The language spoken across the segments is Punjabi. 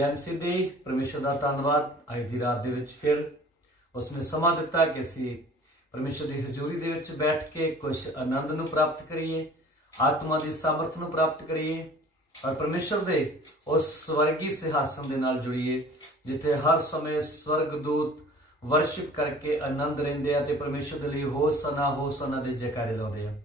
ਜੈ ਮਸੀਹ ਪਰਮੇਸ਼ਰ ਦਾ ਧੰਨਵਾਦ। ਅੱਜ ਦੀ ਰਾਤ ਦੇ ਵਿੱਚ ਫਿਰ ਉਸਨੇ ਸਮਾਂ ਦਿੱਤਾ ਕਿ ਅਸੀਂ ਪਰਮੇਸ਼ਰ ਦੀ ਹਜ਼ੂਰੀ ਦੇ ਵਿੱਚ ਬੈਠ ਕੇ ਕੁਝ ਆਨੰਦ ਨੂੰ ਪ੍ਰਾਪਤ ਕਰੀਏ, ਆਤਮਾ ਦੀ ਸਮਰਥ ਨੂੰ ਪ੍ਰਾਪਤ ਕਰੀਏ ਔਰ ਪਰਮੇਸ਼ਰ ਦੇ ਉਸ ਸਵਰਗੀ ਸਿਹਾਸਨ ਦੇ ਨਾਲ ਜੁੜੀਏ, ਜਿੱਥੇ ਹਰ ਸਮੇਂ ਸਵਰਗਦੂਤ ਵਰਸ਼ਿਪ ਕਰਕੇ ਆਨੰਦ ਰਹਿੰਦੇ ਆ ਤੇ ਪਰਮੇਸ਼ਰ ਦੇ ਲਈ ਹੋਸਨਾ ਹੋਸਨਾ ਦੇ ਜੈਕਾਰੇ ਲਾਉਂਦੇ ਆ।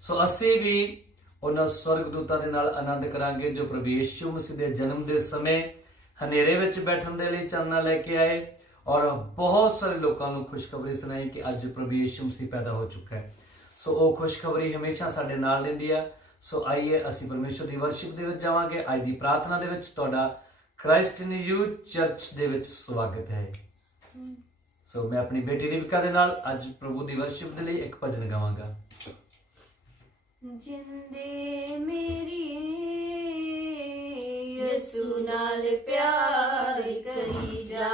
ਸੋ ਅਸੀਂ ਵੀ ਉਹਨਾਂ ਸਵਰਗਦੂਤਾਂ ਦੇ ਨਾਲ ਆਨੰਦ ਕਰਾਂਗੇ ਜੋ ਪ੍ਰਭੂ ਯਿਸੂ ਮਸੀਹ ਦੇ ਜਨਮ ਦੇ ਸਮੇਂ ਹਨੇਰੇ ਵਿੱਚ ਬੈਠਣ ਦੇ ਲਈ ਚਾਨਣਾ ਲੈ ਕੇ ਆਏ ਔਰ ਬਹੁਤ ਸਾਰੇ ਲੋਕਾਂ ਨੂੰ ਖੁਸ਼ਖਬਰੀ ਸੁਣਾਈ ਕਿ ਅੱਜ ਪ੍ਰਭੂ ਯਿਸੂ ਮਸੀਹ ਪੈਦਾ ਹੋ ਚੁੱਕਾ ਹੈ। ਸੋ ਉਹ ਖੁਸ਼ਖਬਰੀ ਹਮੇਸ਼ਾ ਸਾਡੇ ਨਾਲ ਲੈਂਦੀ ਆ। ਸੋ ਆਈਏ, ਅਸੀਂ ਪਰਮੇਸ਼ਰ ਦੀ ਵਰਸ਼ਿਪ ਦੇ ਵਿੱਚ ਜਾਵਾਂਗੇ। ਅੱਜ ਦੀ ਪ੍ਰਾਰਥਨਾ ਦੇ ਵਿੱਚ ਤੁਹਾਡਾ ਕ੍ਰਾਈਸਟ ਇਨ ਯੂ ਚਰਚ ਦੇ ਵਿੱਚ ਸਵਾਗਤ ਹੈ। ਸੋ ਮੈਂ ਆਪਣੀ ਬੇਟੀ ਰਿਵਿਕਾ ਦੇ ਨਾਲ ਅੱਜ ਪ੍ਰਭੂ ਦੀ ਵਰਸ਼ਿਪ ਦੇ ਲਈ ਇੱਕ ਭਜਨ ਗਾਵਾਂਗਾ। ਜਿੰਦੇ ਮੇਰੀ ਯਿਸੂ ਨਾਲ ਪਿਆਰ ਕਰੀ ਜਾ।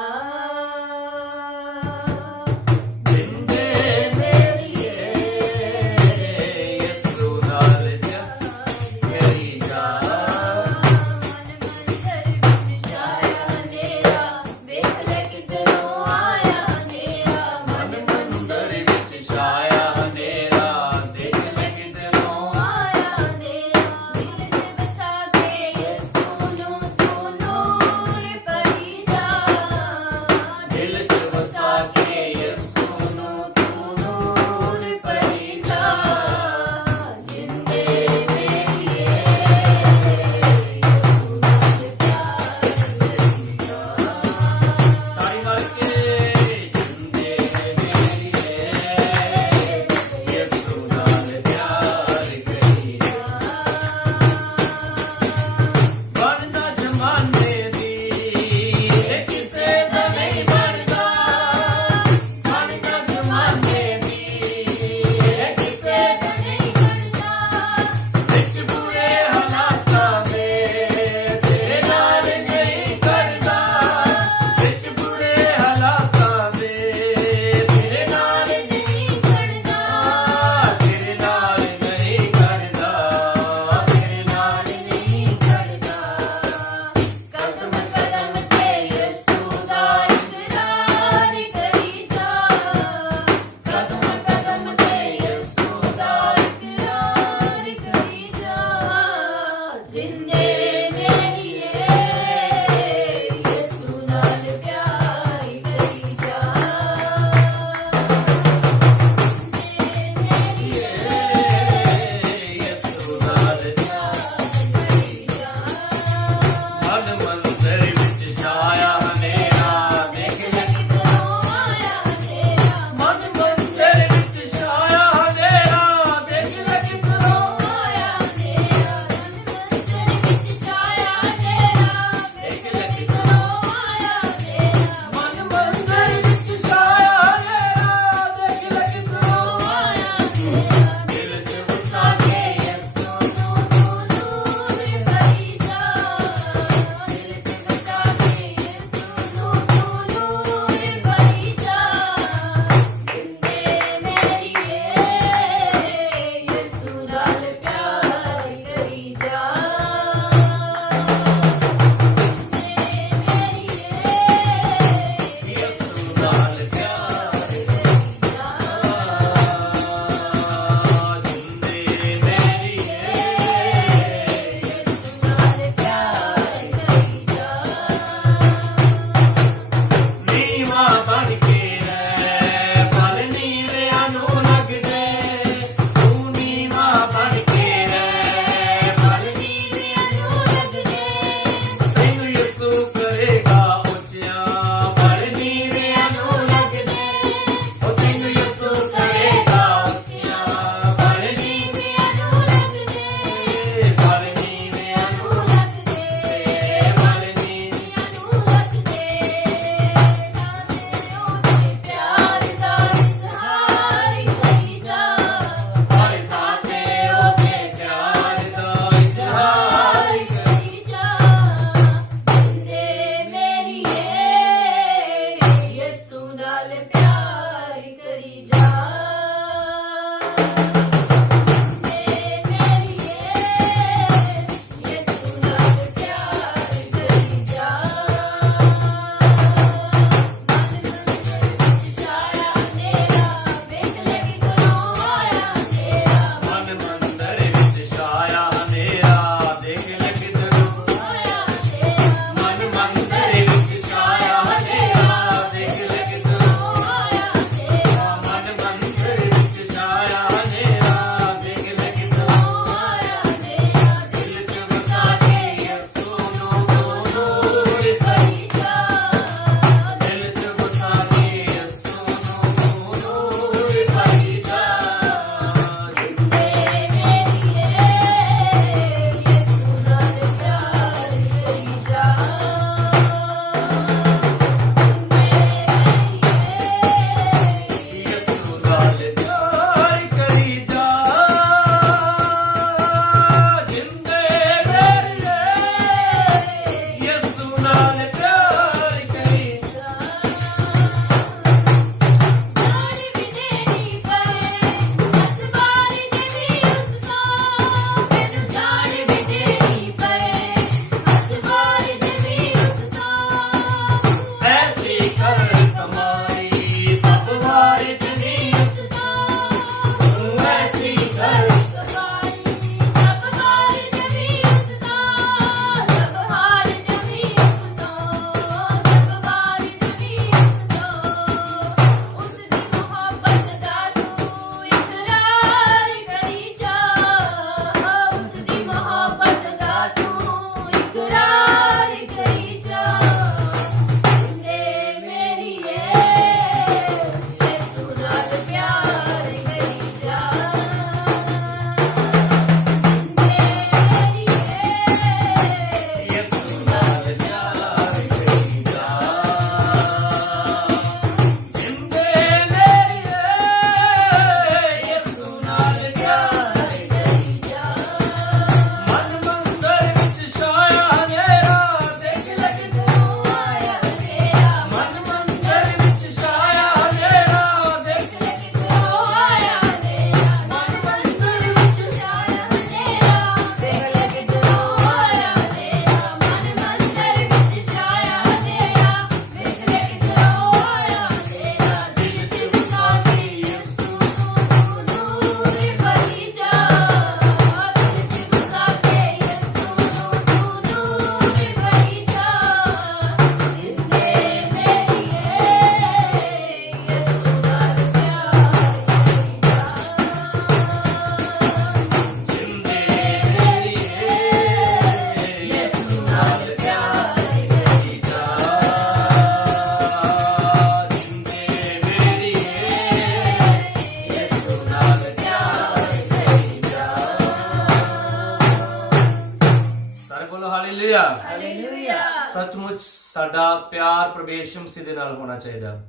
ਸੱਚਮੁੱਚ ਸਾਡਾ ਪਿਆਰ ਪ੍ਰਵੇਸ਼ ਮਸੀਹ ਦੇ ਨਾਲ ਹੋਣਾ ਚਾਹੀਦਾ।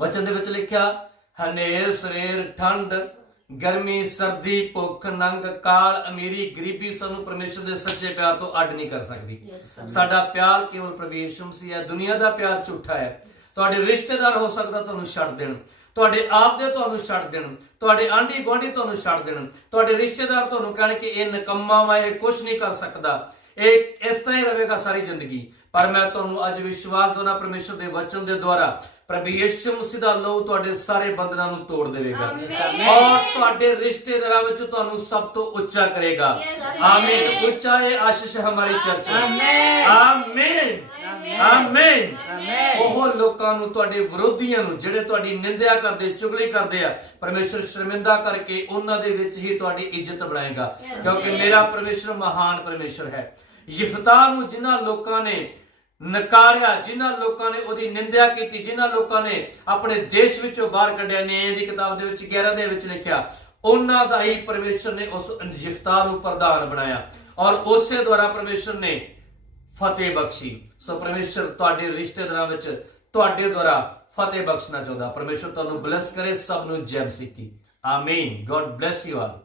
ਵਚਨ ਦੇ ਵਿੱਚ ਲਿਖਿਆ ਹਨੇਰ ਸਵੇਰ ਠੰਡ ਗਰਮੀ ਸਰਦੀ ਭੁੱਖ ਨੰਗ ਕਾਲ ਅਮੀਰੀ ਗਰੀਬੀ ਸਾਨੂੰ ਪਰਮੇਸ਼ਰ ਦੇ ਸੱਚੇ ਪਿਆਰ ਤੋਂ ਅੱਡ ਨਹੀਂ ਕਰ ਸਕਦੀ। ਸਾਡਾ ਪਿਆਰ ਕੇਵਲ ਪ੍ਰਵੇਸ਼ ਮਸੀਹ ਹੈ ਦੁਨੀਆ ਦਾ ਪਿਆਰ ਝੂਠਾ ਹੈ। ਤੁਹਾਡੇ ਰਿਸ਼ਤੇਦਾਰ ਹੋ ਸਕਦਾ ਤੁਹਾਨੂੰ ਛੱਡ ਦੇਣ। ਤੁਹਾਡੇ ਆਪ ਦੇ ਤੁਹਾਨੂੰ ਛੱਡ ਦੇਣ। ਤੁਹਾਡੇ ਆਂਢੀ ਗੁਆਂਢੀ ਤੁਹਾਨੂੰ ਛੱਡ ਦੇਣ। ਤੁਹਾਡੇ ਰਿਸ਼ਤੇਦਾਰ ਤੁਹਾਨੂੰ ਕਹਿਣ ਕਿ ਇਹ ਨਕੰਮਾ ਵਾ ਇਹ ਕੁਝ ਨਹੀਂ ਕਰ ਸਕਦਾ। ਇਹ ਇਸ ਤਰ੍ਹਾਂ ਹੀ ਰਹੇਗਾ ਸਾਰੀ ਜ਼ਿੰਦਗੀ ਪਰ ਮੈਂ ਤੁਹਾਨੂੰ ਅੱਜ ਵਿਸ਼ਵਾਸ ਦਿਵਾਉਣਾ ਪਰਮੇਸ਼ਰ ਦੇ ਵਚਨ ਦੇ ਦੁਆਰਾ ਪ੍ਰਭੂ ਯਿਸੂ ਮਸੀਹ ਦਾ ਲਹੂ ਤੁਹਾਡੇ ਸਾਰੇ ਬੰਧਨਾਂ ਨੂੰ ਤੋੜ ਦੇਵੇਗਾ। ਔਰ ਤੁਹਾਡੇ ਰਿਸ਼ਤੇਦਾਰਾਂ ਵਿੱਚ ਤੁਹਾਨੂੰ ਸਭ ਤੋਂ ਉੱਚਾ ਕਰੇਗਾ ਆਮੀਨ. ਉੱਚਾ ਹੈ ਆਸ਼ੀਸ਼ ਹਮਾਰੀ ਚਰਚਾ. ਆਮੀਨ. ਆਮੀਨ. ਉਹ ਲੋਕਾਂ ਨੂੰ ਤੁਹਾਡੇ ਵਿਰੋਧੀਆਂ ਨੂੰ ਜਿਹੜੇ ਤੁਹਾਡੀ ਨਿੰਦਿਆ ਕਰਦੇ ਚੁਗਲੀ ਕਰਦੇ ਆ ਪਰਮੇਸ਼ਰ ਸ਼ਰਮਿੰਦਾ ਕਰਕੇ ਉਹਨਾਂ ਦੇ ਵਿੱਚ ਹੀ ਤੁਹਾਡੀ ਇੱਜ਼ਤ ਬਣਾਏਗਾ. ਕਿਉਂਕਿ. ਮੇਰਾ ਪਰਮੇਸ਼ਰ ਮਹਾਨ ਪਰਮੇਸ਼ਰ ਹੈ ਯਿਫਤਾ ਨੂੰ ਜਿਨ੍ਹਾਂ ਲੋਕਾਂ ਨੇ ਨਕਾਰਿਆ, ਜਿਨ੍ਹਾਂ ਲੋਕਾਂ ਨੇ ਉਹਦੀ ਨਿੰਦਿਆ ਕੀਤੀ, ਜਿਨ੍ਹਾਂ ਲੋਕਾਂ ਨੇ ਆਪਣੇ ਦੇਸ਼ ਵਿੱਚੋਂ ਬਾਹਰ ਕੱਢਿਆ ਨੇ ਦੀ ਕਿਤਾਬ ਦੇ ਵਿੱਚ 11 ਦੇ ਵਿੱਚ ਲਿਖਿਆ, ਉਹਨਾਂ ਦਾ ਹੀ ਪਰਮੇਸ਼ਰ ਨੇ ਉਸ ਯਿਫਤਾ ਨੂੰ ਪ੍ਰਧਾਨ ਬਣਾਇਆ ਔਰ ਉਸੇ ਦੁਆਰਾ ਪਰਮੇਸ਼ਰ ਨੇ ਫਤਿਹ ਬਖਸ਼ੀ। ਸੋ ਪਰਮੇਸ਼ਰ ਤੁਹਾਡੇ ਰਿਸ਼ਤੇਦਾਰਾਂ ਵਿੱਚ, ਤੁਹਾਡੇ ਦੁਆਰਾ ਫਤਿਹ ਬਖਸ਼ਣਾ ਚਾਹੁੰਦਾ। ਪਰਮੇਸ਼ਰ ਤੁਹਾਨੂੰ ਬਲੈਸ ਕਰੇ, ਸਭ ਨੂੰ ਜੈ ਮਸੀਹ ਕੀ ਆਮੀਨ ਗੋਡ ਬlesਸ ਯੂ ਆਲ